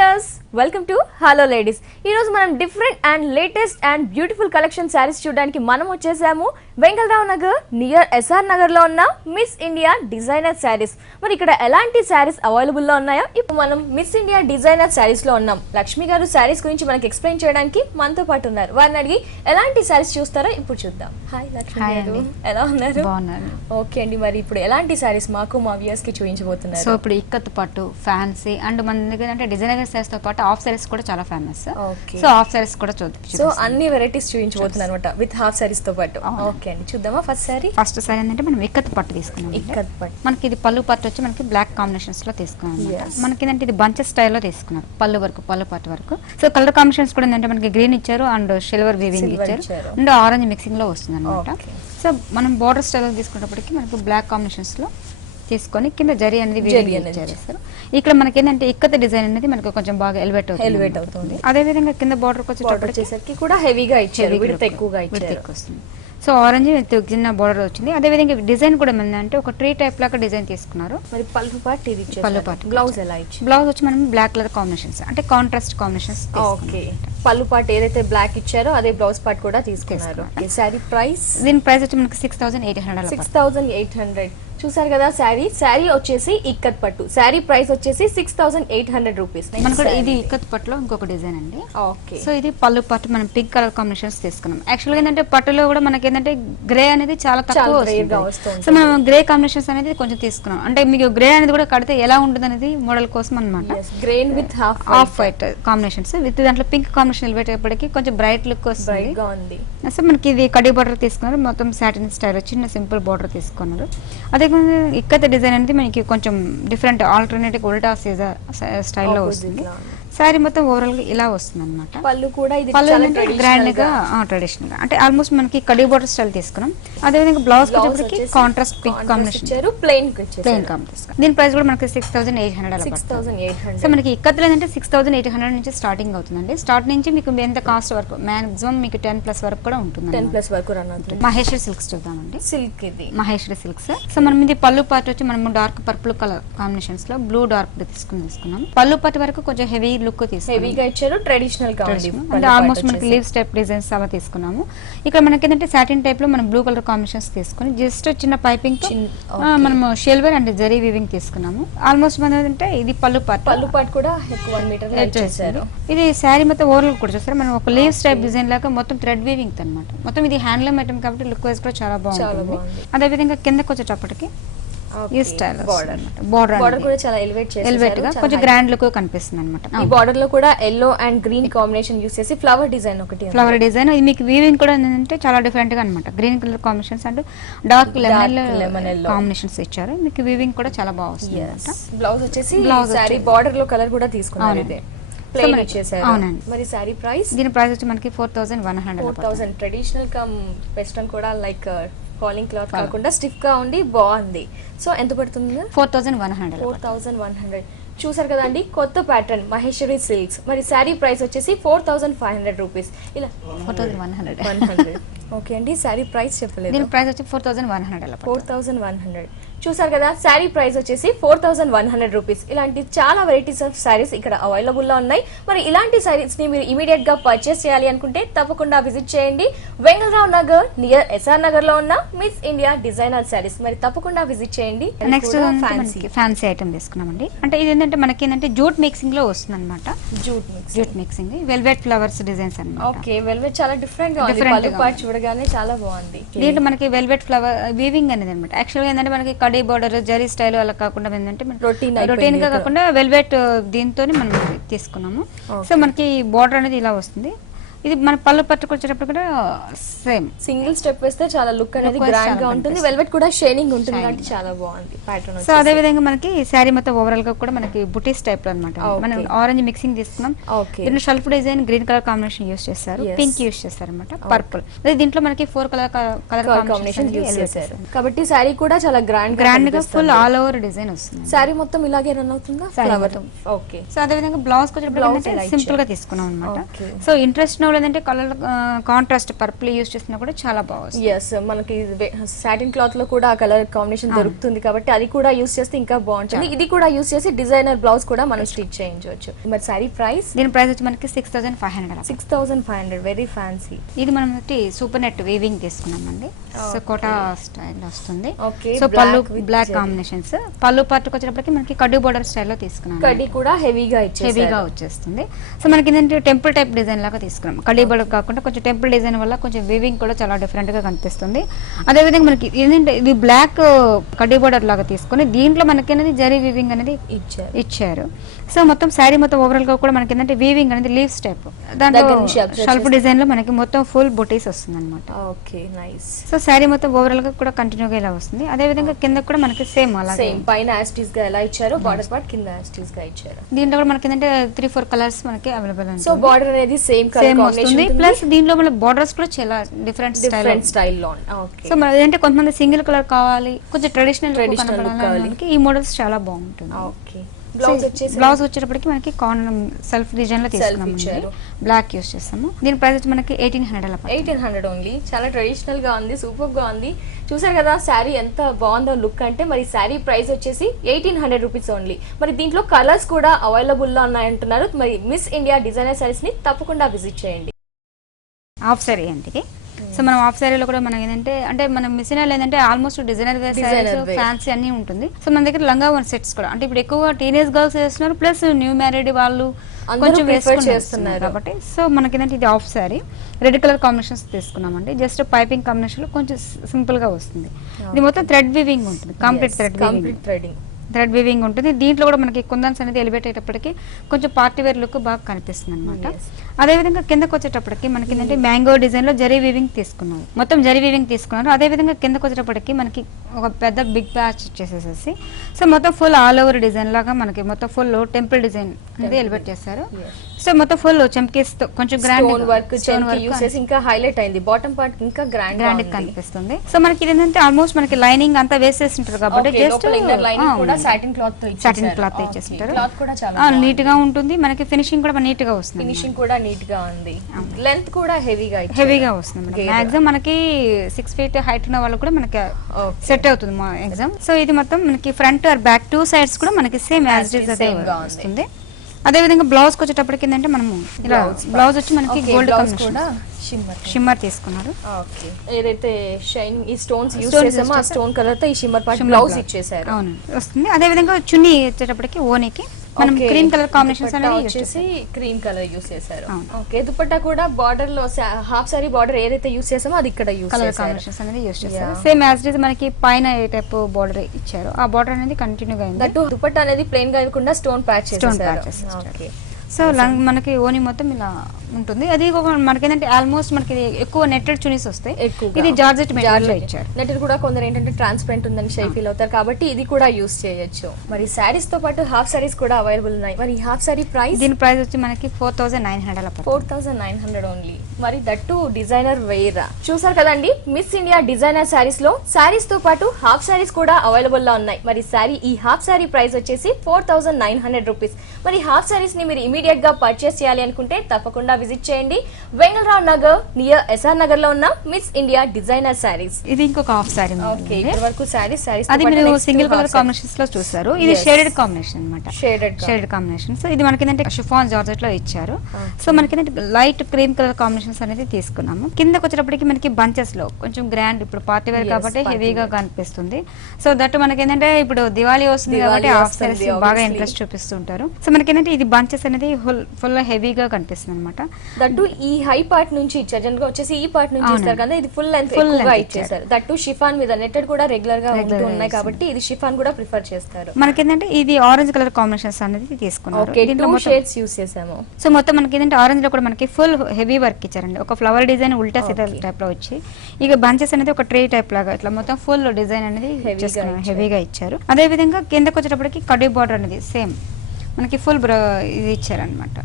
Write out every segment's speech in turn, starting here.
Viewers welcome to hello ladies. ఈ రోజు మనం different and latest and beautiful collection saris చూడడానికి మనం వచ్చేసాము వెంగళరావు నగర్ నియర్ ఎస్ఆర్ నగర్ లో ఉన్న మిస్ ఇండియా డిజైనర్ శారీస్. మరి ఇక్కడ ఎలాంటి శారీస్ అవైలబుల్ లో ఉన్నాయో ఇప్పుడు మనం మిస్ ఇండియా డిజైనర్ శారీస్ లో ఉన్నాం. లక్ష్మి గారు శారీస్ గురించి మనకి ఎక్స్ప్లెయిన్ చేయడానికి మనతో పాటు ఉన్నారు. వారిని అడిగి ఎలాంటి శారీస్ చూస్తారో ఇప్పుడు చూద్దాం. హాయ్ లక్ష్మి గారు, ఎలా ఉన్నారు? ఓకే అండి, మరి ఇప్పుడు ఎలాంటి శారీస్ మాకు మా వ్యూయర్స్ కి చూపించబోతున్నారు? సో ఇప్పుడు ఇక్కత్ పట్టు, ఫ్యాన్సీ అండ్ మన దగ్గర అంటే డిజైనర్ శారీస్ తో పాటు హాఫ్ శారీస్ కూడా చాలా ఫేమస్. సో హాఫ్ శారీస్ కూడా చూద్దాం. సో అన్ని వెరైటీస్ చూపించబోతున్నారు అనమాట విత్ హాఫ్ శారీస్ తో పాటు. ఓకే అండి, చూద్దామా. ఫస్ట్ శారీ ఏంటంటే మనం ఇక్కత్ పట్టు తీసుకున్నాం. ఇక్కత్ పట్టు మనకి ఇది పళ్ళు పట్టు వచ్చి మనకి బ్లాక్ కాంబినేషన్స్ లో తీసుకున్నాం. మనకి ఏంటంటే ఇది బంచెస్ స్టైల్లో తీసుకున్నారు పళ్ళు వరకు, పళ్ళు పట్టు వరకు. సో కలర్ కాంబినేషన్స్ కూడా ఏంటంటే మనకి గ్రీన్ ఇచ్చారు అండ్ సిల్వర్ వీవింగ్ ఇచ్చారు అండ్ ఆరెంజ్ మిక్సింగ్ లో వస్తుంది అనమాట. సో మనం బార్డర్ స్టైల్ తీసుకున్నప్పటికీ మనకి బ్లాక్ కాంబినేషన్స్ లో తీసుకొని కింద జరీ అనేది చేస్తారు. ఇక్కడ మనకి ఏంటంటే ఇక్కత డిజైన్ అనేది మనకి కొంచెం బాగా ఎలివేట్ అవుతుంది. అదే విధంగా కింద బార్డర్ వచ్చేసరికి కూడా హెవీగా ఇచ్చారు, ఎక్కువగా వస్తుంది. సో ఆరెంజ్ చిన్న బార్డర్ వచ్చింది. అదే విధంగా డిజైన్ కూడా ఏంటంటే ఒక ట్రీ టైప్ లాగా డిజైన్ తీసుకున్నారు. మరి పళ్ళు పాటు బ్లౌజ్ ఎలా ఇచ్చారు? బ్లౌజ్ వచ్చి మనం బ్లాక్ కలర్ కాంబినేషన్స్ అంటే కాంట్రాస్ట్ కాంబినేషన్స్. ఓకే, పళ్ళు పాటు ఏదైతే బ్లాక్ ఇచ్చారో అదే బ్లౌజ్ పార్ట్ కూడా తీసుకున్నారు. సారీ ప్రైస్, దీని ప్రైస్ వచ్చి మనకి 6,800. 6,800. చూసారు కదా, శారీ వచ్చేసి ఇక్కత్ పట్టు. శారీ ప్రైస్ వచ్చేసి 6,800 రూపీస్. ఇది ఇక్కత్ పట్టులో ఇంకొక డిజైన్ అండి. ఓకే, సో ఇది పళ్ళు పట్టు మనం పింక్ కలర్ కాంబినేషన్స్ తీసుకున్నాం. యాక్చువల్ గా ఏంటంటే పట్టులో కూడా మనకి ఏంటంటే గ్రే అనేది చాలా తక్కువ వస్తుంది. సో మనం గ్రే కాంబినేషన్స్ అనేది కొంచెం తీసుకున్నాం. అంటే మీకు గ్రే అనేది కూడా కడితే ఎలా ఉంటుంది అనేది మోడల్ కోసం అనమాట. Green with half white combinations with దాంట్లో పింక్ కాంబినేషన్ పెట్టేప్పటికి కొంచెం బ్రైట్ లుక్ వస్తుంది. సో మనకి ఇది కడి బార్డర్ తీసుకున్నారు, మొత్తం సాటిన్ స్టైల్ చిన్న సింపుల్ బార్డర్ తీసుకున్నారు. అదే ఇక్కత డిజైన్ అనేది మనకి కొంచెం డిఫరెంట్ ఆల్టర్నేటివ్ ఉల్టా స్టైల్లో వస్తుంది. శారీ మొత్తం ఓవరాల్ గా ఇలా వస్తుంది అనమాట. పళ్ళు కూడా ఇది గ్రాండ్ గా ట్రెడిషనల్ గా అంటే ఆల్మోస్ట్ మనకి కడి బార్డర్ స్టైల్ తీసుకున్నాం. అదే విధంగా blouse contrast pink combination plain combination. దీని ప్రైస్ కూడా మనకి 6,800. సో మనకి ఇక్కత్తులు ఏంటంటే 6,800 నుంచి స్టార్టింగ్ అవుతుందండి. స్టార్ట్ నుంచి మీకు ఎంత కాస్ట్ వరకు మాక్సిమం మీకు 10+ వరకు కూడా ఉంటుంది. 10+ వరకు రన్ అవుతుంది. మహేశ్వరి సిల్క్స్ చూద్దామండి. సిల్క్ ఇది మహేశ్వరి సిల్క్స్. సో మనం ఇది పళ్ళు పార్ట్ వచ్చి మనం డార్క్ పర్పుల్ కలర్ కాంబినేషన్స్ లో బ్లూ డార్క్ తీసుకున్నాం. పళ్ళు పార్ట్ వరకు కొంచెం హెవీ లుక్ హెవీగా ఇచ్చారు, ట్రెడిషనల్ గా అంటే ఆల్మోస్ట్ మనకి లీవ్స్ టైప్ డిజైన్స్ అలా తీసుకున్నాము. ఇక్కడ మనకి ఏంటంటే సాటిన్ టైప్ లో మనం బ్లూ కలర్ కాంబినేషన్స్ తీసుకుని జస్ట్ చిన్న పైపింగ్ మనం సిల్వర్ అండ్ జరీ వీవింగ్ తీసుకున్నాము. ఆల్మోస్ట్ మన ఏంటంటే ఇది పళ్ళు పార్ట్ కూడా 1 మీటర్ చేశారు. ఇది శారీ మొత్తం ఓవరాల్ కూడా చూస్తారు మనం ఒక లీవ్స్ టైప్ డిజైన్ లాగా మొత్తం థ్రెడ్ వీవింగ్ అన్నమాట. మొత్తం ఇది హ్యాండ్లూమ్ ఐటమ్ కాబట్టి లుక్ వైజ్ కూడా చాలా బాగుంటుంది. అదే విధంగా కిందకి వచ్చేటప్పటికి ఈ స్టైల్ బోర్డర్ కూడా చాలా ఎలివేట్ గా కొంచెం గ్రాండ్ లుక్ కనిపిస్తుంది అనమాట. ఈ బోర్డర్ లో కూడా yellow and green combination use చేసి ఫ్లవర్ డిజైన్ ఇది మీకు వీవింగ్ కూడా ఏంటంటే చాలా డిఫరెంట్ గా అనమాట. Green colour combinations and dark lemon combinations ఇచ్చారు. మీకు వీవింగ్ కూడా చాలా బాగుంది. బ్లౌజ్ వచ్చేసి సారీ బోర్డర్ లో కలర్ కూడా తీసుకున్నారు. అవునండి. మరి సారీ ప్రైస్, దీని ప్రైస్ వచ్చి మనకి 4,100. 4,000. ట్రెడిషనల్ కమ్ వెస్టర్న్ కూడా లైక్ ఫాలింగ్ క్లాత్ కాకుండా స్టిఫ్ గా ఉండి బాగుంది. సో ఎంత పడుతుంది? 4,100. చూసారు కదండి, కొత్త ప్యాటర్న్ మహేశ్వరి సిల్క్స్. మరి శారీ ప్రైస్ వచ్చేసి 4,500 రూపీస్. ఇలా 4,100. ఓకే అండి, శారీ ప్రైస్ చెప్పలేదు. దీని ప్రైస్ వచ్చి 4,100. 4,100. చూసారు కదా, శారీ ప్రైస్ వచ్చేసి 4,100 రూపీస్. ఇలాంటి చాలా వెరైటీస్ ఆఫ్ శారీస్ ఇక్కడ అవైలబుల్ లో ఉన్నాయి. మరి ఇలాంటి శారీస్ ని మీరు ఇమీడియట్ గా పర్చేస్ చేయాలి అనుకుంటే తప్పకుండా విజిట్ చేయండి వెంగళరావు నగర్ నియర్ ఎస్ఆర్ నగర్ లో ఉన్న మిస్ ఇండియా డిజైనర్ శారీస్. మరి తప్పకుండా విజిట్ చేయండి. నెక్స్ట్ ఫ్యాన్సీ ఐటమ్ తీసుకున్నామండి. అంటే ఇది ఏంటంటే మనకి ఏంటంటే జూట్ మిక్సింగ్ లో వస్తుంది అనమాట. Jute mixing velvet flowers designs అనమాట. ఓకే, వెల్వెట్ చాలా డిఫరెంట్ గా ఉంది. పళ్ళు పార్ట్ చూడగానే చాలా బాగుంది. దీంట్లో మనకి వెల్వెట్ ఫ్లవర్ వీవింగ్ అనేది అనమాట. యాక్చువల్ గా ఏంటంటే మనకి కడీ బోర్డర్ జరీ స్టైల్ అలా కాకుండా ఏంటంటే రొటీన్ గా కాకుండా వెల్వెట్ దీంతో మనం తీసుకున్నాము. సో మనకి బోర్డర్ అనేది ఇలా వస్తుంది. ఇది మన పళ్ళు పట్టుకొచ్చేటప్పుడు కూడా సేమ్ సింగిల్ స్టెప్ వేస్తే చాలా లుక్ అనేది గ్రాండ్ గా ఉంటుంది. వెల్వెట్ కూడా షైనింగ్ ఉంటుంది కాబట్టి చాలా బాగుంది ప్యాటర్న్. సో అదే విధంగా మనకి శారీ మొత్తం ఓవరాల్ గా కూడా మనకి బుటీస్ టైప్ లో అన్నమాట. మనం ఆరెంజ్ మిక్సింగ్ తీసుకున్నాం. దీంట్లో shelf design green colour combination use చేస్తారు, పింక్ యూస్ చేస్తారు అనమాట, పర్పుల్. అదే దీంట్లో మనకి 4 కలర్ కాంబినేషన్ యూస్ చేశారు కాబట్టి శారీ కూడా చాలా గ్రాండ్ గా ఫుల్ ఆల్ ఓవర్ డిజైన్ వస్తుంది. శారీ మొత్తం ఇలాగే రన్ అవుతుందా? ఓకే. సో అదే విధంగా బ్లౌజ్ వచ్చేటప్పుడు సింపుల్ గా తీసుకున్నాం అనమాట. సో ఇంట్రెస్ట్ లో ఏంటంటే కలర్ కాంట్రాస్ట్ పర్పుల్ యూస్ చేసినా కూడా చాలా బాగుంది. ఎస్, మనకి సాటిన్ క్లాత్ లో కూడా ఆ కలర్ కాంబినేషన్ దొరుకుతుంది కాబట్టి అది కూడా యూస్ చేస్తే ఇంకా బాగుంటుంది. ఇది కూడా యూస్ చేసి డిజైనర్ బ్లౌజ్ కూడా మనం స్టిచ్ చేయించవచ్చు. మరి సారీ ప్రైస్? దీని ప్రైస్ వచ్చి మనకి 6500. 6500, వెరీ ఫ్యాన్సీ. ఇది మనం సూపర్ నెట్ వీవింగ్ తీసుకున్నామండి. సో కోటా స్టైల్ వస్తుంది. Okay, సో పళ్ళు black with black zari. Combinations. పళ్ళు పార్ట్కి వచ్చేటప్పటికి మనకి కడ్డీ బోర్డర్ స్టైల్లో తీసుకున్నాం. కడ్డీ కూడా హెవీగా హెవీగా వచ్చేస్తుంది. సో మనకి ఏంటంటే టెంపుల్ టైప్ డిజైన్ లాగా తీసుకున్నాం. కడ్డీ బోర్డర్ కాకుండా కొంచెం టెంపుల్ డిజైన్ వల్ల కొంచెం వీవింగ్ కూడా చాలా డిఫరెంట్ గా కనిపిస్తుంది. అదేవిధంగా మనకి ఏంటంటే ఇది బ్లాక్ కడ్డీ బోర్డర్ లాగా తీసుకుని దీంట్లో మనకి అనేది జరీ వీవింగ్ అనేది ఇచ్చారు. సో మొత్తం శారీ మొత్తం ఓవరాల్ గా కూడా మనకి ఏంటంటే వీవింగ్ అనేది లీవ్స్ టైప్, దాంట్లో షల్ప్ డిజైన్ లో మనకి మొత్తం ఫుల్ బుటీస్ వస్తుంది అనమాట. Okay, nice. సో శారీ మొత్తం ఓవరాల్ గా కూడా కంటిన్యూగా ఇలా వస్తుంది. అదే విధంగా కింద కూడా మనకి సేమ్ అలాగే పైన యాస్టీస్ గా ఎలా ఇచ్చారో బార్డర్ పార్ట్ కింద యాస్టీస్ గా ఇచ్చారు. దీంట్లో కూడా మనకి ఏంటంటే 3-4 కలర్స్ మనకి అవైలబుల్ ఉంది. సో బార్డర్ అనేది సేమ్ కలర్ వస్తుంది. ప్లస్ దీంట్లో మన బార్డర్స్ కూడా చాలా డిఫరెంట్ స్టైల్ లో. ఓకే. సో మన ఏంటంటే కొంతమంది సింగిల్ కలర్ కావాలి, కొంచెం ట్రెడిషనల్ కావాలి, ఈ మోడల్స్ చాలా బాగుంటుంది. ఓకే. బ్లౌజ్ వచ్చేటప్పటికి మనకి సెల్ఫ్ డిజైన్ లో తీసుకున్నాము, బ్లాక్ యూస్ చేస్తాము. దీని ప్రైస్ వచ్చి మనకి 1800 ఓన్లీ. చాలా ట్రెడిషనల్ గా ఉంది, సూపర్ గా ఉంది. చూసారు కదా శారీ ఎంత బాగుందో లుక్ అంటే. మరి శారీ ప్రైస్ వచ్చేసి 1800 రూపీస్ ఓన్లీ. మరి దీంట్లో కలర్స్ కూడా అవైలబుల్ లో ఉన్నాయంటున్నారు. మరి మిస్ ఇండియా డిజైనర్ సారీస్ ని తప్పకుండా విజిట్ చేయండి. హాఫ్ సారీ అంటే సో మనం హాఫ్ సారీలో కూడా మనం ఏంటంటే అంటే మనం మిస్ ఇండియాలో ఏంటంటే almost designer wear saris, fancy అన్ని ఉంటుంది. సో మన దగ్గర లంగా వన్ సెట్స్ కూడా అంటే ఇప్పుడు ఎక్కువగా టీనేజ్ గర్ల్స్ వేస్తున్నారు, ప్లస్ న్యూ మ్యారీడ్ వాళ్ళు కొంచెం వేసుకుంటున్నారు కాబట్టి. సో మనకి ఏంటంటే ఇది half sorry red colour combinations తీసుకున్నామండి. జస్ట్ పైపింగ్ కాంబినేషన్ లో కొంచెం సింపుల్ గా వస్తుంది. ఇది మొత్తం థ్రెడ్ వీవింగ్ ఉంటుంది, కంప్లీట్ థ్రెడ్ వీవింగ్ ఉంటుంది. దీంట్లో కూడా మనకి కుందన్స్ అనేది ఎలివేట్ అయ్యేటప్పటికి కొంచెం పార్టీ వేర్ లుక్ బాగా కనిపిస్తుంది అనమాట. అదేవిధంగా కిందకు వచ్చేటప్పటికి మనకి ఏంటంటే మ్యాంగో డిజైన్ లో జరీ వీవింగ్ తీసుకున్నారు, మొత్తం జరీ వీవింగ్ తీసుకున్నారు. అదేవిధంగా కిందకు వచ్చేటప్పటికి మనకి ఒక పెద్ద బిగ్ ప్యాచ్ వచ్చేసేసి సో మొత్తం ఫుల్ ఆల్ ఓవర్ డిజైన్ లాగా మనకి మొత్తం ఫుల్ టెంపుల్ డిజైన్ అనేది ఎలివేట్ చేశారు. సో మొత్తం ఫుల్ చంకీస్ తో కొంచెం గ్రాండ్ వర్క్ ఇంకా హైలైట్ అయింది. బాటమ్ పార్ట్ ఇంకా గ్రాండ్ కనిపిస్తుంది. సో మనకి ఇది ఏంటంటే ఆల్మోస్ట్ మనకి లైనింగ్ అంతా వేసేసి ఉంటారు కాబట్టి జస్ట్ సాటిన్ క్లాత్ ఇచ్చేస్తుంటారు. నీట్ గా ఉంటుంది. మనకి ఫినిషింగ్ కూడా నీట్ గా వస్తుంది. ఫినిషింగ్ కూడా నీట్ గా ఉంది. లెంత్ కూడా హెవీగా వస్తుంది. మాక్సిమం మనకి 6 feet హైట్ ఉన్న వాళ్ళు కూడా మనకి సెట్ అవుతుంది ఎగ్జామ్. సో ఇది మొత్తం మనకి ఫ్రంట్ ఆర్ బ్యాక్ 2 sides కూడా మనకి సేమ్ యాజ్ ఇట్ ఇస్ అదే వస్తుంది. అదే విధంగా బ్లౌజ్ కి వచ్చేటప్పటికి ఏంటంటే మనము ఇలా బ్లౌజ్ వచ్చి మనకి గోల్డ్ షిమ్మర్ తీసుకున్నారు. ఏదైతే షైనింగ్ ఈ స్టోన్స్ యూస్ చేసామో ఆ స్టోన్ కలర్ తో ఈ షిమ్మర్ పార్ట్ బ్లౌజ్ ఇచ్చేసారు. అవును వస్తుంది. అదే విధంగా చున్నీ వచ్చేటప్పటికి ఓనికి మనం క్రీమ్ కలర్ కాంబినేషన్స్ అనేది వచ్చేసి క్రీమ్ కలర్ యూస్ చేశారు. ఓకే. దుపట్టా కూడా బార్డర్ లో హాఫ్ సారీ బార్డర్ ఏదైతే యూస్ చేసామో అది ఇక్కడ యూస్ కలర్ కాంబినేషన్స్ అనేది యూస్ చేశారు. సేమ్ యాజ్ ఇట్ ఇస్ మనకి పైన ఏ టైప్ బార్డర్ ఇచ్చారు ఆ బార్డర్ అనేది కంటిన్యూగా ఉంది. దట్టు దుపట్టా అనేది ప్లెయిన్ గా ఇవ్వకుండా స్టోన్ ప్యాచ్ చేశారు. ఓకే. సో మనకి ఓని మొత్తం ఇలా ఉంటుంది. అది మనకి ఏంటంటే ఆల్మోస్ట్ మనకి ఎక్కువ నెట్టెడ్ చునీస్ వస్తాయి. ఇది జార్జెట్ మెటీరియల్ ఇచ్చారు. నెట్టెడ్ కూడా కొందరు ఏంటంటే ట్రాన్స్పరెంట్ ఉందని షై ఫీల్ అవుతారు కాబట్టి ఇది కూడా యూస్ చేయొచ్చు. మరి సారీస్ తో పాటు హాఫ్ సారీస్ కూడా అవైలబుల్ ఉన్నాయి. మరి హాఫ్ సారీ ప్రైస్? దీని ప్రైస్ వచ్చి మనకి 4900. 4900 ఓన్లీ. మరి దట్టు డిజైనర్ వేర్. చూసారు కదండి, మిస్ ఇండియా డిజైనర్ సారీస్ లో సారీస్ తో పాటు హాఫ్ సారీస్ కూడా అవైలబుల్ లో ఉన్నాయి. మరి ఈ హాఫ్ సారీ ప్రైస్ వచ్చేసి 4900 రూపీస్. మరి హాఫ్ సారీస్ ని మీరు ఇమీడియట్ గా పర్చేస్ చేయాలి అనుకుంటే తప్పకుండా విజిట్ చేయండి. వెంగళరావు నగర్ నియర్ ఎస్ఆర్ నగర్ లో ఉన్న మిస్ ఇండియా డిజైనర్ సారీస్. ఇది ఇంకొక హాఫ్ సారీ. ఓకే. ఇప్పటి వరకు సారీస్ అది మీరు సింగిల్ కలర్ కాంబినేషన్స్ లో చూస్తారు. ఇది షేడెడ్ కాంబినేషన్ అన్నమాట. Shaded combination. సో ఇది మనకి ఏంటంటే షిఫాన్ జార్జెట్ లో ఇచ్చారు. సో మనకి ఏంటంటే లైట్ క్రీమ్ కలర్ కాంబినేషన్స్ అనేది తీసుకున్నాము. కిందకి వచ్చేటప్పటికి మనకి బంచెస్ లో కొంచెం గ్రాండ్ ఇప్పుడు పార్టీ వేర్ కాబట్టి హెవీగా కనిపిస్తుంది. సో దట్ మనకి ఏంటంటే ఇప్పుడు దివాళీ వస్తుంది కాబట్టి హాఫ్ సారీస్ బాగా ఇంట్రెస్ట్ చూపిస్తుంటారు. సో మనకి ఏంటంటే ఇది బంచెస్ అనేది ఫుల్ హెవీగా కనిపిస్తుంది అనమాట. దట్టు ఈ హై పార్ట్ నుంచి ఇచ్చారు. జనరల్ గా వచ్చేసి ఈ పార్ట్ నుంచి ఇస్తారు కదా, ఇది ఫుల్ లెంత్ ఎక్కువగా ఇచ్చేసారు. దట్టు షిఫాన్ మీద నెట్టెడ్ కూడా రెగ్యులర్ గా ఉంటూ ఉన్నాయి కాబట్టి ఇది షిఫాన్ కూడా ప్రిఫర్ చేస్తారు. మనకి ఏంటంటే ఇది ఆరెంజ్ కలర్ కాంబినేషన్స్ అనేది తీసుకున్నారు. దీంట్లో షేడ్స్ యూస్ చేసాము. సో మొత్తం మనకి ఏంటంటే ఆరెంజ్ లో కూడా మనకి ఫుల్ హెవీ వర్క్ ఇచ్చారండి. ఒక ఫ్లవర్ డిజైన్ ఉల్టా సిటర్ టైప్ లో వచ్చి ఇక బంచెస్ అనేది ఒక ట్రే టైప్ లాగా ఇట్లా మొత్తం ఫుల్ డిజైన్ అనేది హెవీగా ఇచ్చారు. అదే విధంగా కిందకి వచ్చేటప్పటికి కడ్డీ బార్డర్ అనేది సేమ్ మనకి ఫుల్ ఇది ఇచ్చారనమాట.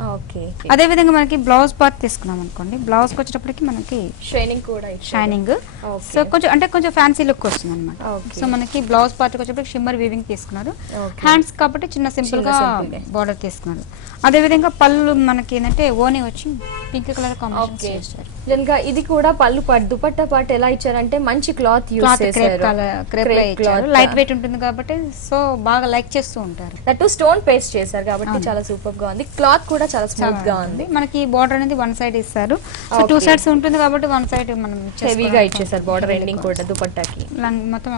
అదే విధంగా మనకి బ్లౌజ్ పార్ట్ తీసుకున్నాం అనుకోండి, బ్లౌజ్ కి వచ్చేటప్పటికి మనకి షైనింగ్ సో కొంచెం ఫ్యాన్సీ లుక్ వస్తుంది అనమాట. సో మనకి బ్లౌజ్ పార్ట్ వచ్చేటప్పటికి షిమ్మర్ వీవింగ్ తీసుకున్నారు. హ్యాండ్స్ కాబట్టి చిన్న సింపుల్ గా బార్డర్ తీసుకున్నారు. అదే విధంగా పళ్ళు మనకి ఏంటంటే ఓని వచ్చి పింక్ కలర్ కాంబినేషన్ చేశారు. ఇంకా ఇది కూడా పళ్ళు పాటు దుపట్టా పాటు ఎలా ఇచ్చారంటే మంచి క్లాత్ యూస్ చేశారు. లైట్ వెయిట్ ఉంటుంది కాబట్టి సో బాగా లైక్ చేస్తూ ఉంటారు. దట్టు స్టోన్ పేస్ట్ చేశారు కాబట్టి చాలా సూపర్ గా ఉంది. క్లాత్ కూడా చాలా స్మూత్ గా ఉంది. మనకి బార్డర్ అనేది వన్ సైడ్ ఇస్తారు, సో టూ సైడ్స్ ఉంటుంది కాబట్టి వన్ సైడ్ మనం హెవీగా ఇచ్చేసారు. బార్డర్ ఎండింగ్ కూడా దుపట్టాకి మొత్తం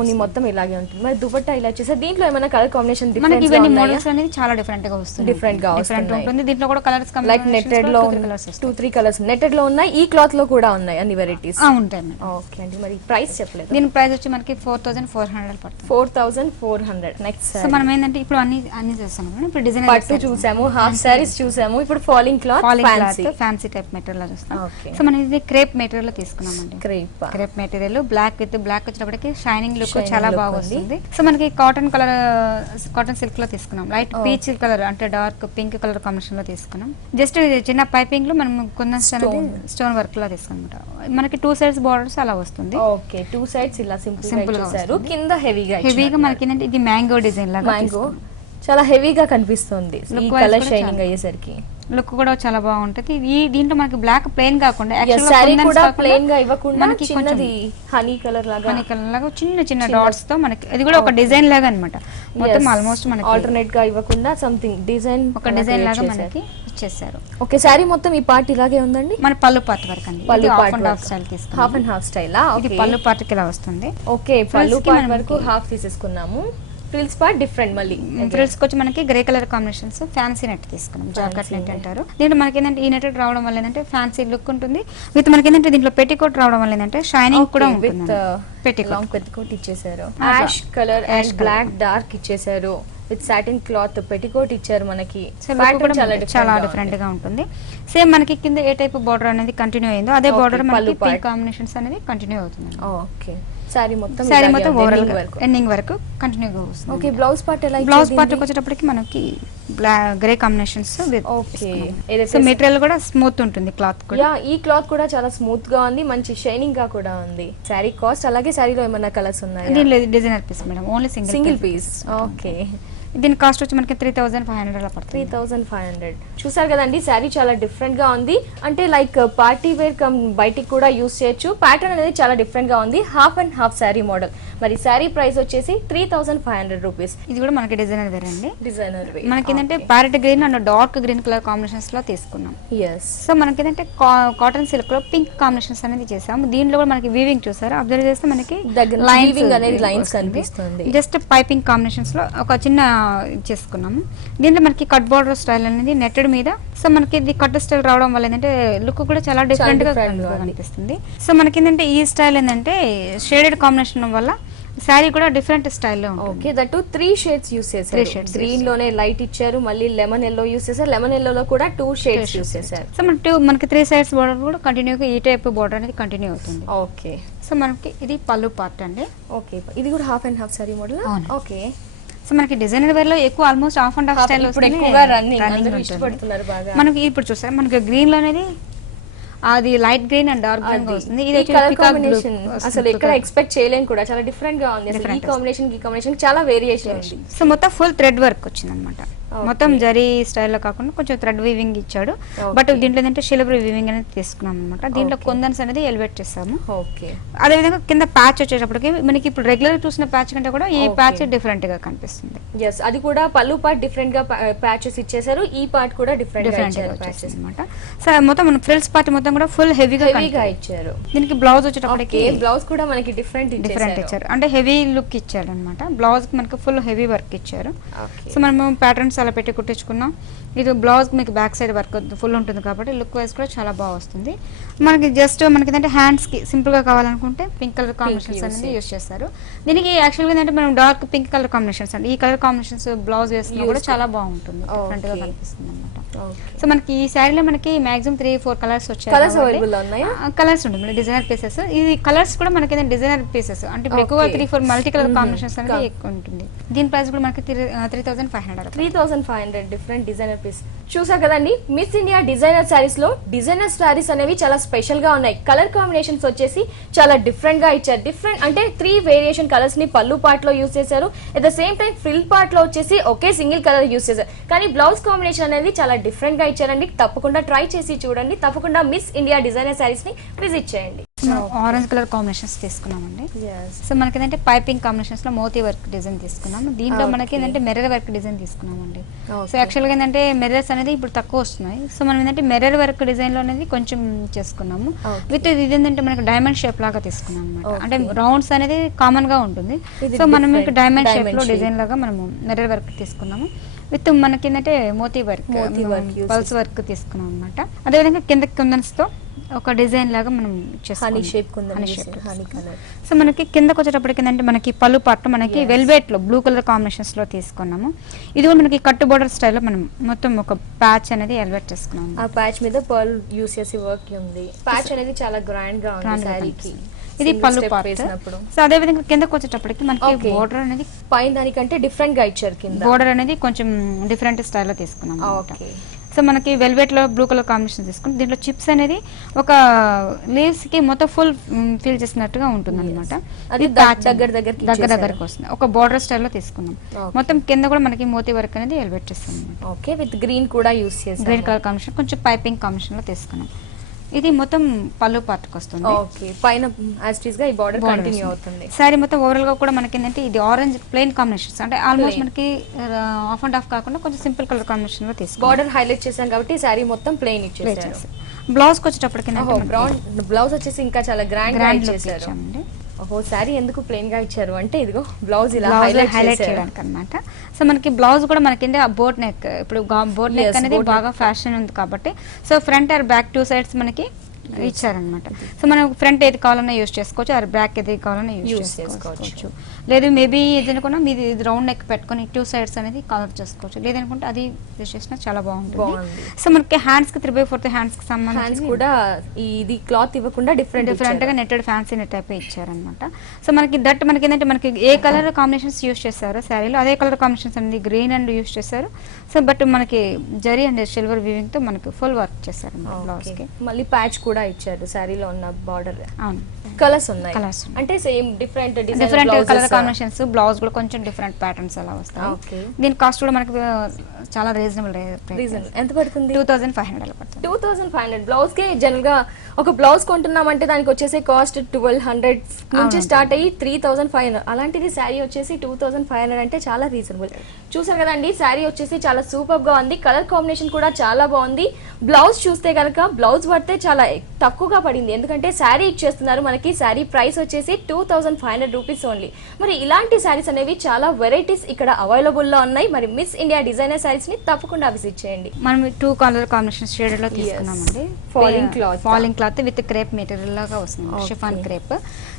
ఓని మొత్తం ఇలాగే ఉంటుంది. మరి దుపట్టా ఇలా చేశారు. దీంట్లో ఏమైనా కలర్ కాంబినేషన్ మనకి ఇవన్నీ మోడల్స్ అనేది చాలా డిఫరెంట్ గా వస్తుంది. డిఫరెంట్ గా ఉంటుంది. దీంట్లో కూడా కలర్స్ లైక్ నెట్టెడ్ లో 2-3 కలర్స్ నెట్టెడ్ లో ఉన్నాయి. ఈ క్లాత్ లో కూడా ఉన్నాయి అన్ని వెరైటీస్ ఉంటాయి. ఓకే అండి, మరి ప్రైస్ చెప్పలేదు. దీని ప్రైస్ వచ్చి మనకి 4400 పడుతుంది. 4400. నెక్స్ట్ సో మనం ఏంటంటే ఇప్పుడు అన్ని చేస్తాము. ఇప్పుడు డిజైన్ పట్టు చూసాము, హాఫ్ సారీస్ చూసాము, ఇప్పుడు falling cloth fancy type material లో చూస్తాం. సో మనం ఇది క్రేప్ మెటీరియల్ లో తీసుకున్నామండి. Crepe material black with black వచ్చినప్పటికి షైనింగ్ లుక్ చాలా బాగా వస్తుంది. సో మనకి కాటన్ సిల్క్ లో తీసుకున్నాం. లైట్ పీచ్ కలర్ అంటే డార్క్ పింక్ కలర్ కాంబినేషన్ లో తీసుకున్నాం. జస్ట్ చిన్న పైపింగ్ లో మనం కొంచెం స్టోన్ వర్క్ లో తీసుకున్నమాట. మనకి 2 సైడ్స్ బార్డర్స్ అలా వస్తుంది. ఓకే, 2 సైడ్స్ ఇలా సింపుల్ గా ఇచ్చారు. కింద హెవీగా మనకి ఏంటంటే ఇది మ్యాంగో డిజైన్ లాగా చాలా హెవీగా కనిపిస్తుంది. ఈ కలర్ షైనింగ్ అయ్యేసరికి లుక్ కూడా చాలా బాగుంటది. ఈ దీంట్లో మనకి బ్లాక్ ప్లెయిన్ కాకుండా సారీ కూడా ప్లెయిన్ గా ఇవ్వకుండా మనకి చిన్నది హనీ కలర్ లాగా చిన్న డాట్స్ తో మనకి ఇది కూడా ఒక డిజైన్ లాగా అన్నమాట. మొత్తం ఆల్మోస్ట్ మనకి ఆల్టర్నేట్ గా ఇవ్వకుండా సంథింగ్ డిజైన్ ఒక డిజైన్ లాగా మనకి ఇచ్చేసారు. ఓకే, సారీ మొత్తం ఈ పార్ట్ ఇలాగే ఉందండి. మన పళ్ళు పార్ట్ వరకు అండి. పళ్ళు హాఫ్ అండ్ హాఫ్ స్టైల్ తీసుకున్నాం. హాఫ్ అండ్ హాఫ్ స్టైల్ ఇది పళ్ళు పార్ట్ కి ఇలా వస్తుంది. ఓకే, పళ్ళు పార్ట్ వరకు హాఫ్ తీసేసుకున్నాము. Frills part different. మళ్ళీ ఫ్రిల్స్ వచ్చి మనకి grey colour combinations fancy net తీసుకున్నాం. జాకెట్ నెట్ అంటారు. దీంట్లో మనకి ఏంటంటే ఈ నెట్ రావడం వల్ల ఏంటంటే ఫ్యాన్సీ లుక్ ఉంటుంది. విత్ మనకి ఏంటంటే దీంట్లో పెట్టికోట్ రావడం వల్ల ఏంటంటే షైనింగ్ కూడా ఉంటుంది. పెట్టికోట్ ఇచ్చేసారు. Ash colour and black dark ఇచ్చేసారు. విత్ సాటిన్ క్లాత్ పెట్టికోట్ ఇచ్చారు. మనకి చాలా డిఫరెంట్ గా ఉంటుంది. సేమ్ మనకి కింద ఏ టైప్ బార్డర్ అనేది కంటిన్యూ అయిందో అదే బార్డర్ మనకి పింక్ కాంబినేషన్స్ అనేది కంటిన్యూ అవుతుంది. ఓకే, సారీ మొత్తం ఓవరాల్ ఎండింగ్ వరకు కంటిన్యూగా వస్తుంది. ఓకే, బ్లౌజ్ పార్ట్ ఎలా? బ్లౌజ్ పార్ట్ వచ్చేటప్పటికి మనకి grey combinations. Okay, so material కూడా స్మూత్ ఉంటుంది. క్లాత్ కూడా ఈ క్లాత్ కూడా చాలా స్మూత్ గా ఉంది, మంచి షైనింగ్ గా కూడా ఉంది. సారీ కాస్ట్ అలాగే సారీలో ఏమైనా కలర్స్ ఉన్నాయా? దీనిలో designer piece madam, only single piece. Okay, దీని కాస్ట్ వచ్చి మనకి 3500 అలా పడుతుంది. 3500. చూసారు కదండి, శారీ చాలా డిఫరెంట్ గా ఉంది. అంటే లైక్ పార్టీ వేర్ కమ్ బయటికి కూడా యూస్ చేయొచ్చు. ప్యాటర్న్ అనేది చాలా డిఫరెంట్ గా ఉంది. Half and half sari model. మరి శారీ ప్రైస్ వచ్చేసి 3500 రూపీస్. ఇది కూడా మనకి డిజైనర్ వేర్ అండి. డిజైనర్ వేర్ మనకి ఏంటంటే parrot green and dark green colour combinations లో తీసుకున్నాం. సో మనకి ఏంటంటే కాటన్ సిల్క్ లో పింక్ కాంబినేషన్స్ అనేది చేసాం. దీంట్లో కూడా మనకి వీవింగ్ చూసారు, అబ్జర్వ్ చేస్తే మనకి లైన్స్ కనిపిస్తుంది. జస్ట్ పైపింగ్ కాంబినేషన్స్ లో ఒక చిన్న చేసుకున్నాము. దీంట్లో మనకి కట్ బార్డర్ స్టైల్ అనేది నెట్టెడ్ మీద. సో మనకి ఇది కట్ స్టైల్ రావడం వల్ల ఏంటంటే లుక్ కూడా చాలా డిఫరెంట్ గా కనిపిస్తుంది. సో మనకి ఏంటంటే ఈ స్టైల్ ఏంటంటే షేడెడ్ కాంబినేషన్ వల్ల శారీ కూడా డిఫరెంట్ స్టైల్లో ఉంటుంది. ఓకే, దట్ 3 షేడ్స్ యూస్ చేశారు. గ్రీన్ లోనే లైట్ ఇచ్చారు, మళ్ళీ లెమన్ ఎల్లో యూస్ చేశారు. లెమన్ ఎల్లో లో కూడా 2 షేడ్స్ యూస్ చేశారు. సో మనకి 3 సైడ్స్ బార్డర్ కూడా కంటిన్యూగా ఈ టైప్ బార్డర్ అనేది కంటిన్యూ అవుతుంది. ఓకే, సో మనకి ఇది పళ్ళు పార్ట్ అండి. ఓకే, ఇది కూడా half and half sorry model. Okay, so మనకి డిజైనర్ వేర్ లో ఎక్కువ almost half and half style మనకి ఇప్పుడు చూసారు. మనకి గ్రీన్ లో అనేది అది light green and dark green వస్తుంది. ఇది కాంబినేషన్ అసలు ఎక్కడ ఎక్స్పెక్ట్ చేయలేం కూడా, చాలా డిఫరెంట్ గా ఉంది. ఈ కాంబినేషన్ చాలా వేరియేషన్ ఉంది. సో మొత్తం ఫుల్ థ్రెడ్ వర్క్ వచ్చింది అనమాట. మొత్తం జరీ స్టైల్లో కాకుండా కొంచెం థ్రెడ్ వీవింగ్ ఇచ్చాడు. బట్ దీంట్లో ఏంటంటే సిల్వర్ వీవింగ్ అనేది తీసుకున్నాం అనమాట. దీంట్లో కొందన్స్ అనేది ఎలివేట్ చేస్తాము. అదే విధంగా కింద ప్యాచ్ వచ్చేటప్పటికి మనకి ఇప్పుడు రెగ్యులర్ చూసిన ప్యాచ్ కంటే కూడా ఈ ప్యాచ్ డిఫరెంట్ గా కనిపిస్తుంది. అది కూడా పళ్ళు పార్ట్ డిఫరెంట్ గా ప్యాచెస్ ఇచ్చేసారు. ఈ పార్ట్ కూడా డిఫరెంట్ గా అనమాట. సో మొత్తం మన ఫ్రిల్స్ పార్ట్ మొత్తం కూడా ఫుల్ హెవీగా ఇచ్చారు. దీనికి బ్లౌజ్ వచ్చేటప్పటికి బ్లౌజ్ కూడా మనకి డిఫరెంట్ ఇచ్చారు. అంటే హెవీ లుక్ ఇచ్చాడు అనమాట. బ్లౌజ్ కి మనకి ఫుల్ హెవీ వర్క్ ఇచ్చారు. సో మనం ప్యాటర్న్స్ అలా పెట్టి కుట్టించుకున్నాం. ఇది బ్లౌజ్ మీకు బ్యాక్ సైడ్ వర్క్ ఫుల్ ఉంటుంది కాబట్టి లుక్ వైజ్ కూడా చాలా బాగా వస్తుంది. మనకి జస్ట్ మనకి ఏంటంటే హ్యాండ్స్ కి సింపుల్ గా కావాలనుకుంటే పింక్ కలర్ కాంబినేషన్స్ అనేది యూస్ చేస్తారు. దీనికి యాక్చువల్గా ఏంటంటే మనం డార్క్ పింక్ కలర్ కాంబినేషన్స్ అండి. ఈ కలర్ కాంబినేషన్స్ బ్లౌజ్ వేసినా కూడా చాలా బాగుంటుంది, డిఫరెంట్ గా కనిపిస్తుంది అనమాట. సో మనకి ఈ శారీలో మనకి మాక్సిమం 3-4 కలర్స్ వచ్చాయి. కలర్స్ ఉంటుంది డిజైనర్ పీసెస్. ఇది కలర్స్ కూడా మనకి డిజైనర్ పీసెస్ అంటే ఎక్కువ 3-4 మల్టీ కలర్ కాంబినేషన్స్ అనేది ఎక్కువ ఉంటుంది. దీని ప్రైస్ కూడా మనకి 3500. 2500 డిఫరెంట్ డిజైనర్ పీస్. చూసా కదండి, మిస్ ఇండియా డిజైనర్ శారీస్ లో డిజైనర్ శారీస్ అనేవి చాలా స్పెషల్ గా ఉన్నాయి. కలర్ కాంబినేషన్స్ వచ్చేసి చాలా డిఫరెంట్ గా ఇచ్చారు. డిఫరెంట్ అంటే 3 వేరియేషన్ కలర్స్ ని పళ్ళు పార్ట్ లో యూస్ చేశారు. At the same time frill part లో వచ్చేసి ఒకే సింగిల్ కలర్ యూస్ చేశారు. కానీ బ్లౌజ్ కాంబినేషన్ అనేది చాలా డిఫరెంట్ గా ఇచ్చారండి. తప్పకుండా ట్రై చేసి చూడండి. తప్పకుండా మిస్ ఇండియా డిజైనర్ శారీస్ ని విజిట్ చేయండి. ఆరెంజ్ కలర్ కాంబినేషన్స్ తీసుకున్నామండి. సో మనకి ఏంటంటే పైపింగ్ కాంబినేషన్స్ లో మోతీ వర్క్ డిజైన్ తీసుకున్నాము. దీంట్లో మనకి ఏంటంటే మిర్రర్ వర్క్ డిజైన్ తీసుకున్నామండి. సో యాక్చువల్గా ఏంటంటే మిర్రర్స్ అనేది ఇప్పుడు తక్కువ వస్తున్నాయి. సో మనం ఏంటంటే మిర్రర్ వర్క్ డిజైన్ లో అనేది కొంచెం చేసుకున్నాము. విత్ ఇది ఏంటంటే మనకి డైమండ్ షేప్ లాగా తీసుకున్నాం అనమాట. అంటే రౌండ్స్ అనేది కామన్ గా ఉంటుంది. సో మనం మీకు డైమండ్ షేప్ లో డిజైన్ లాగా మనము మిర్రర్ వర్క్ తీసుకున్నాము. విత్ మనకి ఏంటంటే మోతీ వర్క్ పల్స్ వర్క్ తీసుకున్నాం అనమాట. అదేవిధంగా కింద కుందన్స్ తో ఒక డిజైన్ లాగా మనం సో మనకి కిందకి వచ్చేటప్పటికి ఏంటంటే మనకి పళ్ళు పట్టు మనకి వెల్వెట్ లో బ్లూ కలర్ కాంబినేషన్స్ లో తీసుకున్నాము. ఇది కూడా మనకి కట్టు బోర్డర్ స్టైల్లో మనం మొత్తం ఒక ప్యాచ్ అనేది ఎలివేట్ చేసుకున్నాము. ఆ ప్యాచ్ మీద పర్ల్ యూస్ చేసి వర్క్ ఉంది. ప్యాచ్ అనేది చాలా గ్రాండ్ గా ఉంది సారీకి. ఇది పళ్ళు పార్ట్. సో అదే విధంగా కిందకి వచ్చేటప్పటికి మనకి బోర్డర్ అనేది పైన దానికంటే డిఫరెంట్ గా ఇచ్చారు. కింద బోర్డర్ అనేది కొంచెం డిఫరెంట్ స్టైల్లో తీసుకున్నాము. సో మనకి వెల్వెట్ లో బ్లూ కలర్ కాంబినేషన్ తీసుకుని దీంట్లో చిప్స్ అనేది ఒక లీవ్స్ కి మొత్తం ఫుల్ ఫిల్ చేసినట్టుగా ఉంటుంది అనమాట. దగ్గరకు వస్తుంది. ఒక బోర్డర్ స్టైల్లో తీసుకున్నాం. మొత్తం కింద కూడా మనకి మోతీ వర్క్ అనేది ఎలివేట్ చేస్తాం. ఓకే, విత్ గ్రీన్ కూడా యూస్ చేస్తాం. గ్రీన్ కలర్ కాంబినేషన్ కొంచెం పైపింగ్ కాంబినేషన్ లో తీసుకున్నాం. ఇది మొత్తం పళ్ళు పార్ట్కి వస్తుంది. ఓకే, పైన యాస్టీస్ గా ఈ బోర్డర్ కంటిన్యూ అవుతుంది. సారీ మొత్తం ఓవరాల్ గా కూడా మనకి ఏంటంటే ఇది ఆరెంజ్ ప్లెయిన్ కాంబినేషన్స్ అంటే ఆల్మోస్ట్ మనకి ఆఫ్ అండ్ ఆఫ్ కాకుండా కొంచెం సింపుల్ కలర్ కాంబినేషన్ లో తీసుకున్నాం. బోర్డర్ హైలైట్ చేసాం కాబట్టి సారీ మొత్తం ప్లెయిన్ ఇచ్చేసారు. బ్లౌజ్ కి వచ్చేటప్పటికి బ్లౌజ్ వచ్చేసి ఇంకా చాలా గ్రాండ్ గా ఇచ్చేసారు. ఓహో, సారీ ఎందుకు ప్లెయిన్ గా ఇచ్చారు అంటే ఇదిగో బ్లౌజ్ ఇలా హైలైట్ చేయడానికి అన్నమాట. సో మనకి బ్లౌజ్ కూడా మనకి బోట్ నెక్, ఇప్పుడు బోట్ నెక్ అనేది బాగా ఫ్యాషన్ ఉంది కాబట్టి so front are back 2 sides మనకి ఇచ్చారనమాట. సో మనం ఫ్రంట్ ఏది కావాలన్నా యూజ్ చేసుకోవచ్చు, ఆర్ బ్యాక్ ఏది కావాలన్నా యూజ్ చేసుకోవచ్చు. లేదు మేబీ ఏదనుకున్నా మీది రౌండ్ నెక్ పెట్టుకుని 2 సైడ్స్ అనేది కవర్ చేసుకోవచ్చు. లేదనుకుంటే అది యూజ్ చేసినా చాలా బాగుంటుంది. సో మనకి హ్యాండ్స్ కి 3/4 హ్యాండ్స్ కి సంబంధించి కూడా ఇది క్లాత్ ఇవ్వకుండా డిఫరెంట్ గా నెట్టెడ్ ఫ్యాన్సీ నెట్ టైప్ ఇచ్చారనమాట. సో మనకి దట్ మనకి ఏంటంటే మనకి ఏ కలర్ కాంబినేషన్స్ యూజ్ చేశారో శారీలో అదే కలర్ కాంబినేషన్స్ అనేది గ్రీన్ అండ్ యూజ్ చేశారు. సో బట్ మనకి జరీ అండ్ సిల్వర్ వీవింగ్ తో మనకి ఫుల్ వర్క్ చేశారు బ్లౌజ్ కి. మళ్ళీ ప్యాచ్ కూడా ఇచ్చారు సారీలో ఉన్న బార్డర్. కలర్స్ ఉన్నాయి అంటే same different colour combinations. Blouse కూడా కొంచెం డిఫరెంట్ ప్యాటర్న్స్ అలా వస్తాయి. దీని కాస్ట్ కూడా మనకి చాలా రీజనబుల్. ఎంత పడుతుంది? 2500 పడుతుంది. 2500 బ్లౌజ్ కి జనరల్ గా ఒక బ్లౌజ్ కొంటున్నామంటే దానికి వచ్చేసి కాస్ట్ 1200 నుంచి స్టార్ట్ అయ్యి 3500. అలాంటిది శారీ వచ్చేసి 2500 అంటే చాలా రీజనబుల్. చూసారు కదండి, శారీ వచ్చేసి చాలా సూపర్ గా ఉంది. కలర్ కాంబినేషన్ కూడా చాలా బాగుంది. బ్లౌజ్ చూస్తే కనుక బ్లౌజ్ పడితే చాలా తక్కువగా పడింది. ఎందుకంటే శారీ ఇచ్చేస్తున్నారు మనకి. శారీ ప్రైస్ వచ్చేసి 2500 రూపీస్ ఓన్లీ. మరి ఇలాంటి శారీస్ అనేవి చాలా వెరైటీస్ ఇక్కడ అవైలబుల్ లో ఉన్నాయి. మరి మిస్ ఇండియా డిజైనర్ శారీస్ ని తప్పకుండా విజిట్ చేయండి. మనం 2 కలర్ కాంబినేషన్ షేడెడ్ లో తీసుకున్నామండి. Falling cloth with crepe material లాగా వస్తుంది, షిఫాన్ క్రేప్.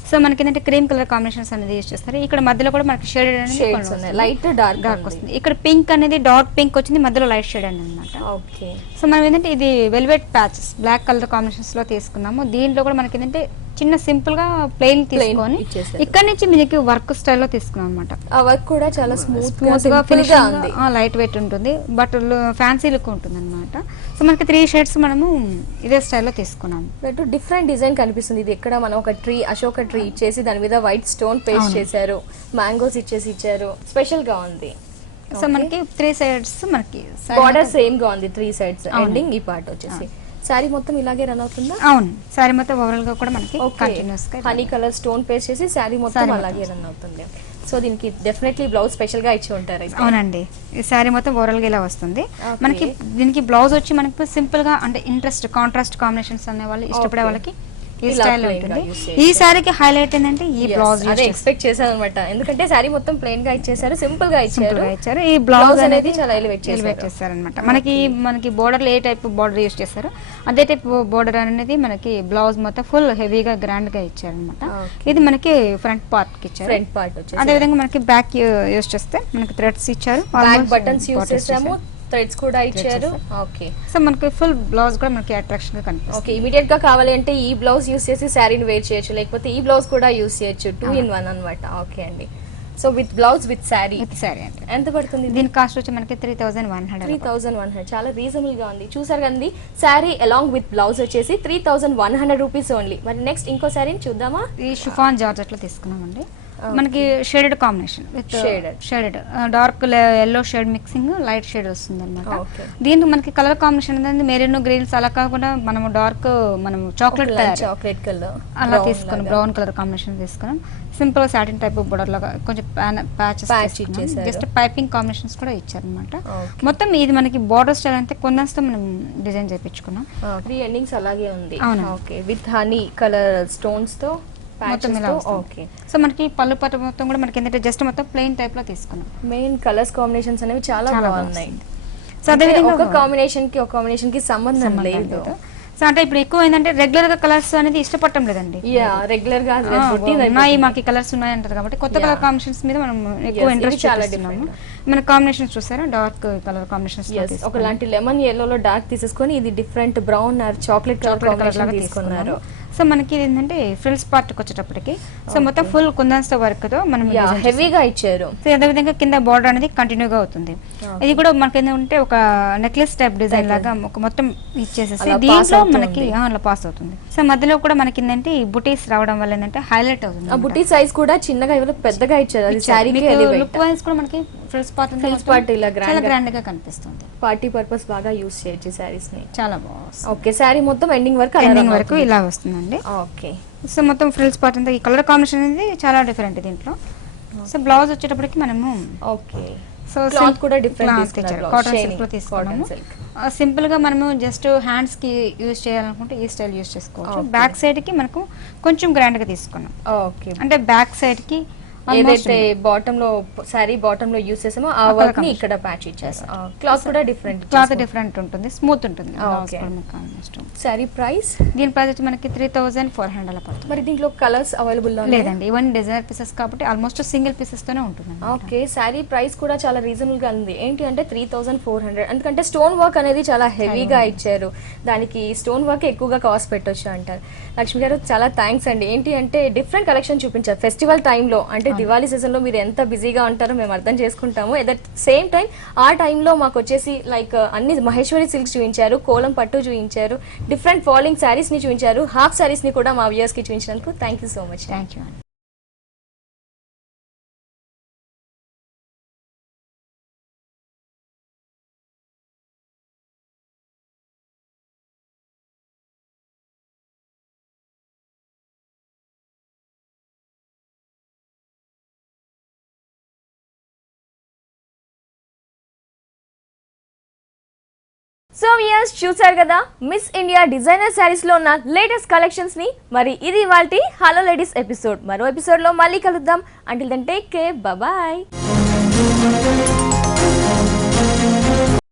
సో మనకి ఏంటంటే క్రీమ్ కలర్ కాంబినేషన్స్ అనేది యూజ్ చేస్తారు. ఇక్కడ మధ్యలో కూడా మనకి షేడెడ్ అనేది లైట్ డార్క్ వస్తుంది. ఇక్కడ పింక్ అనేది డార్క్ పింక్ వచ్చింది, మధ్యలో లైట్ షేడ్ అనమాట. సో మనం ఏంటంటే ఇది velvet patches black colour combinations లో తీసుకున్నాము. దీంట్లో కూడా మనకి ఏంటంటే చిన్న సింపుల్ గా ప్లెయిన్ తీసుకొని ఇక్కడ నుంచి మీకు వర్క్ స్టైల్లో తీసుకున్నాం అనమాట. ఆ వర్క్ కూడా చాలా స్మూత్ గా లైట్ వెయిట్ ఉంటుంది, బట్ ఫ్యాన్సీ లుక్ ఉంటుంది అనమాట. సో మనకి 3 షేడ్స్ మనము ఇదే స్టైల్లో తీసుకున్నాము. డిఫరెంట్ డిజైన్ కనిపిస్తుంది. ఇది ఎక్కడ మనం ఒక ట్రీ, అశోక ట్రీ ఇచ్చేసి దాని మీద వైట్ స్టోన్ పేస్ట్ చేశారు, మ్యాంగోస్ ఇచ్చారు. స్పెషల్ గా ఉంది. సో మనకి 3 సైడ్స్ మనకి బార్డర్ సేమ్ గా ఉంది. 3 సైడ్స్ ఎండింగ్ ఈ పార్ట్ వచ్చేసి. సారీ మొత్తం ఇలాగే రన్ అవుతుందా? అవును, సారీ మొత్తం ఓవరాల్ గా కూడా మనకి కంటిన్యూస్ గా హనీ కలర్ స్టోన్ పేస్ట్ చేసి సారీ మొత్తం అలాగే రన్ అవుతుంది. సో దీనికి డెఫినెట్లీ బ్లౌజ్ స్పెషల్ గా ఇచ్చి ఉంటారు. అవునండి, ఈ సారీ మొత్తం ఓవరాల్ గా ఇలా వస్తుంది. మనకి దీనికి బ్లౌజ్ వచ్చి మనకి సింపుల్ గా అంటే ఇంట్రెస్ట్ కాంట్రాస్ట్ కాంబినేషన్స్ అనే వాళ్ళు ఇష్టపడే వాళ్ళకి ఈ స్టైల్ ఉంటుంది. ఈ సారీకి హైలైట్ ఏంటంటే ఈ బ్లౌజ్ ఎక్స్పెక్ట్ చేశాను అనమాట. ఎందుకంటే సారీ మొత్తం ప్లెయిన్ గా ఇచ్చేసారు, సింపుల్ గా ఇచ్చారు. ఈ బ్లౌజ్ అనేది చాలా ఎలివేట్ చేశారు అనమాట. మనకి బోర్డర్ ఏ టైప్ బోర్డర్ యూజ్ చేశారు అదే టైప్ బోర్డర్ అనేది మనకి బ్లౌజ్ మొత్తం ఫుల్ హెవీగా గ్రాండ్ గా ఇచ్చారు అనమాట. ఇది మనకి ఫ్రంట్ పార్ట్ కి ఇచ్చారు. ఫ్రంట్ పార్ట్ వచ్చేసి అదే విధంగా మనకి బ్యాక్ యూజ్ చేస్తే మనకి థ్రెడ్స్ ఇచ్చారు, బ్యాక్ బటన్స్ యూజ్ చేసాము, థ్రెడ్స్ కూడా ఇచ్చారు. ఓకే, సో మనకి ఫుల్ బ్లౌజ్ కూడా మనకి అట్రాక్షన్ గా కనిపిస్తుంది. ఓకే, ఇమిడియట్ గా కావాలి అంటే ఈ బ్లౌజ్ యూస్ చేసి శారీని వేర్ చేయొచ్చు, లేకపోతే ఈ బ్లౌజ్ కూడా యూస్ చేయొచ్చు. 2 in 1 అన్నమాట. ఓకే అండి, so with blouse with sari with sari అండి. ఎంత పడుతుంది? దీని కాస్ట్ వచ్చి మనకి 3100. 3100 చాలా రీజనబుల్ గా ఉంది. చూసారు కదండి, శారీ అలాంగ్ విత్ బ్లౌజ్ వచ్చేసి 3100 రూపీస్ ఓన్లీ. మరి నెక్స్ట్ ఇంకో శారీని చూద్దామా? ఈ షిఫాన్ జార్జెట్ లో తీసుకున్నామండి. మనకి shaded combination with shaded dark yellow shade mixing light shade వస్తుంది అనమాట. దీంట్లో మనకి కలర్ కాంబినేషన్ అనేది మెరూన్ గ్రీన్స్ అలా కాకుండా మనము డార్క్ మనం చాక్లెట్ కలర్ అలా తీసుకున్నాం. బ్రౌన్ కలర్ కాంబినేషన్ తీసుకున్నాం. సింపుల్ సాటిన్ టైప్ బోర్డర్ లాగా కొంచెం ప్యాచెస్ జస్ట్ పైపింగ్ కాంబినేషన్స్ కూడా ఇచ్చారు అనమాట. మొత్తం ఇది మనకి బోర్డర్ స్టైల్ అంతే కొందంతో మనం డిజైన్ చేయించుకున్నాం. 3 ఎండింగ్స్ అలాగే ఉంది. Okay, with honey colour stones తో మొత్తం ఇలా ఓకే. సో మనకి పళ్ళు పట్టు మొత్తం కూడా మనకి ఏంటంటే జస్ట్ మొత్తం ప్లెయిన్ టైప్ లో తీసుకున్నాం. మెయిన్ కలర్స్ కాంబినేషన్స్ అనేవి చాలా బాగున్నాయి. సో అదే విధంగా ఒక కాంబినేషన్ కి సంబంధం లేదు. సో అంటే ఇప్పుడు ఎక్కువ ఏంటంటే రెగ్యులర్ గా కలర్స్ అనేది ఇష్టపడటం లేదండి. రెగ్యులర్ గా ఉన్నాయి మాకు కలర్స్ ఉన్నాయి అంటారు కాబట్టి కొత్త కలర్ కాంబినేషన్స్ మీద మనం ఎక్కువ ఇంట్రెస్ట్ చూపిస్తున్నాము. మన కాంబినేషన్స్ చూసారా, డార్క్ కలర్ కాంబినేషన్స్ ఒకలాంటి లెమన్ ఎల్లో లో డార్క్ తీసేసుకొని ఇది different brown or chocolate colour లాగా తీసుకున్నారు. సో మనకి ఏంటంటే ఫ్రిల్స్ పార్ట్ వచ్చేటప్పటికి సో మొత్తం ఫుల్ కుందన్స్ వర్క్ తో మనం హెవీగా ఇచ్చారు. సో అదే విధంగా కింద బార్డర్ అనేది కంటిన్యూగా అవుతుంది. ఇది కూడా మనకి ఏంటంటే ఒక నెక్లెస్ టైప్ డిజైన్ లాగా ఒక మొత్తం ఇచ్చేసేసి దీంట్లో మనకి అలా పాస్ అవుతుంది. సో మధ్యలో కూడా మనకి ఏంటంటే ఈ బుటీస్ రావడం వల్ల ఏంటంటే హైలైట్ అవుతుంది. ఆ బుటీ సైజ్ కూడా చిన్నగా పెద్దగా ఇచ్చారు. లుక్ వైస్ కూడా మనకి ఫ్రిల్స్ పార్ట్ ఇలా గ్రాండ్ గా కనిపిస్తుంది. పార్టీ పర్పస్ బాగా యూస్ చేయొచ్చు సారీస్ ని. చాలా బాగుంది. ఓకే, సారీ మొత్తం ఎండింగ్ వరకు ఇలా వస్తుందండి. ఓకే, సో మొత్తం ఫ్రిల్స్ పార్ట్ అంతా ఈ కలర్ కాంబినేషన్ అనేది చాలా డిఫరెంట్ దీంట్లో. సో బ్లౌజ్ వచ్చేటప్పటికి మనము ఓకే సో క్లాత్ కూడా డిఫరెంట్ కాటన్ సిల్క్ లో తీసుకున్నాము. సింపుల్ గా మనము జస్ట్ హ్యాండ్స్ కి యూజ్ చేయాలనుకుంటే ఈ స్టైల్ యూజ్ చేసుకోవచ్చు. బ్యాక్ సైడ్ కి మనకు కొంచెం గ్రాండ్ గా తీసుకున్నాం. ఓకే, అంటే బ్యాక్ సైడ్ కి ఏదైతే బాటమ్ లో సారీ బాటమ్ లో యూస్ చేసామో ఆ వర్క్ ని ఇక్కడ ప్యాచ్ ఇచ్చేసాం. క్లాత్ కూడా డిఫరెంట్ ఉంటుంది, స్మూత్ ఉంటుంది. సారీ ప్రైస్ దీని ప్రైస్ వచ్చి మనకి 3400 పడుతుంది. మరి దీంట్లో కలర్స్ అవైలబుల్ లేదండి, ఇవన్నీ డిజైనర్ పీసెస్ కాబట్టి ఆల్మోస్ట్ సింగిల్ పీసెస్ తోనే ఉంటుంది. ఓకే, సారీ ప్రైస్ కూడా చాలా రీజనబుల్ గా ఉంది. ఏంటి అంటే 3400, ఎందుకంటే స్టోన్ వర్క్ అనేది చాలా హెవీగా ఇచ్చారు. దానికి స్టోన్ వర్క్ ఎక్కువగా కాస్ట్ పెట్టొచ్చు అంటారు. లక్ష్మి గారు చాలా థ్యాంక్స్ అండి. ఏంటి అంటే డిఫరెంట్ కలెక్షన్ చూపించారు ఫెస్టివల్ టైంలో. అంటే దివాళీ సీజన్ లో మీరు ఎంత బిజీగా ఉంటారో మేము అర్థం చేసుకుంటాము. ఎట్ ద సేమ్ టైం ఆ టైంలో మాకు వచ్చేసి లైక్ అన్ని మహేశ్వరి సిల్క్స్ చూపించారు, కోలం పట్టు చూపించారు, డిఫరెంట్ ఫాలింగ్ శారీస్ ని చూపించారు, హాఫ్ శారీస్ ని కూడా మా వ్యూయర్స్ కి చూపించినందుకు thank you so much. Thank you. So viewers చూసారు కదా మిస్ ఇండియా డిజైనర్ శారీస్ లో ఉన్న లేటెస్ట్ కలెక్షన్స్ ని. మరి ఇది ఇవాల్టి హలో లేడీస్ ఎపిసోడ్. మరో ఎపిసోడ్ లో మళ్ళీ కలుద్దాం. Until then take care, bye.